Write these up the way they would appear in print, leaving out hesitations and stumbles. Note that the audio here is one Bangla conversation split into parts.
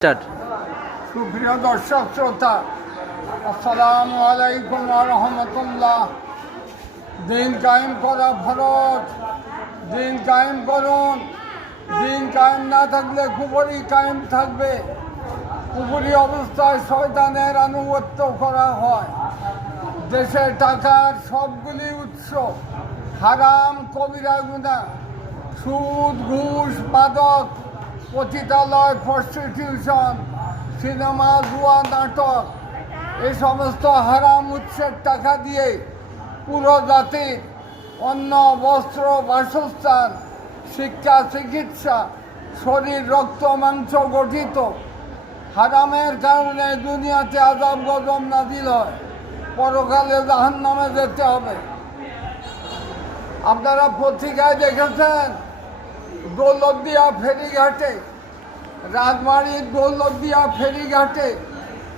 স্টার্ট। সুপ্রিয় দর্শক শ্রোতা, আসসালামু আলাইকুম ওয়া রাহমাতুল্লাহ। দিন কায়েম করা ফরজ, দিন কায়েম করুন। দিন কায়েম না থাকলে কুফরি কায়েম থাকবে। কুফরি অবস্থায় শয়তানের আনুগত্য করা হয়। দেশে টাকার সবগুলি উৎস হারাম, কবিরা গুনাহ, সুদ, ঘুষ, মাদক, পতিতালয়, প্রস্টিটিউশন, সিনেমা, জুয়া, নাটক, এই সমস্ত হারাম উৎসের টাকা দিয়ে পুরো জাতির অন্ন, বস্ত্র, বাসস্থান, শিক্ষা, চিকিৎসা, শরীর, রক্ত, মাংস গঠিত। হারামের কারণে দুনিয়াতে আযাব গজব নাজিল হয়, পরকালে জাহান্নামে যেতে হবে। আপনারা পত্রিকায় দেখেছেন দৌলতদিয়া ফেরিঘাটে, রাজবাড়ির দৌলতদিয়া ফেরিঘাটে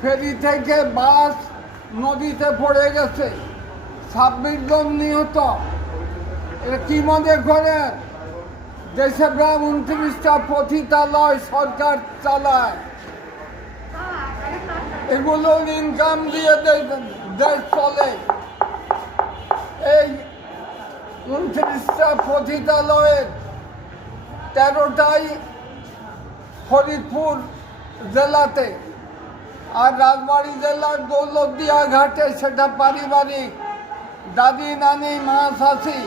ফেরি থেকে বাস নদীতে পড়ে গেছে, 26 জন নিহত। এটা কি মনে করেন? দেশে প্রায় 29টা পতিতালয় সরকার চালায়, এগুলোর ইনকাম দিয়ে দেশ চলে। এই 29টা পতিতালয়ের 13টাই ফরিদপুর জেলাতে, আর রাজবাড়ী জেলার দৌলতদিয়া ঘাটে সেটা পারিবারিক। দাদি, নানি, মা, চাচি,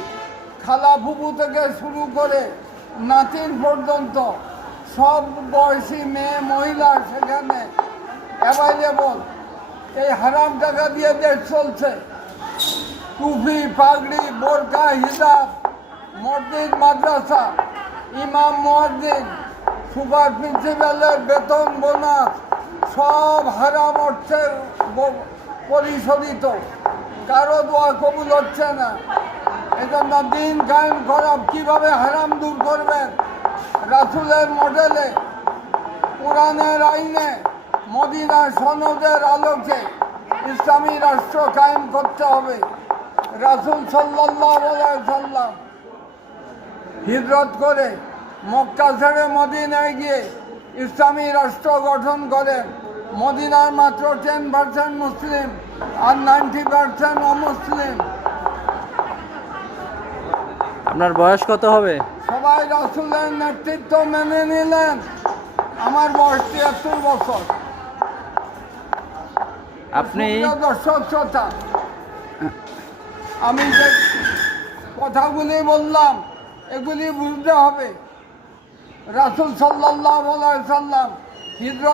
খালা, ফুফু থেকে শুরু করে নাতিন পর্যন্ত সব বয়সী মেয়ে মহিলা সেখানে অ্যাভেলেবল। এই হারাম টাকা দিয়ে দেশ চলছে। টুপি, পাগড়ি, বোরকা, হিজাব, মসজিদ, মাদ্রাসা, ইমাম, মুয়াজ্জিন, সুপার প্রিন্সিপালের বেতন, বোনাস সব হারাম অর্থে পরিশোধিত। কারো দোয়া কবুল হচ্ছে না। এজন্য দিন কায়েম করা, কীভাবে হারাম দূর করবেন? রাসূলের মডেলে, কোরআনের আইনে, মদিনার সনদের আলোকে ইসলামী রাষ্ট্র কায়েম করতে হবে। রাসূল সাল্লাল্লাহু আলাইহি সাল্লাম হিজরত করে মক্কা ছেড়ে মদিনায় গিয়ে ইসলামী রাষ্ট্র গঠন করেন। মদিনার মাত্র 10% মুসলিম আর 90% অমুসলিম। আপনার বয়স কত হবে? সবাই রাসূলের নেতৃত্ব মেনে নিলেন। আমার বয়স 73 বছর। আপনি দর্শক শ্রোতা, আমি যে কথাগুলি বললাম এগুলি বুঝতে হবে। রাসূল সাল্লাল্লাহু আলাইহি সাল্লাম হিজরত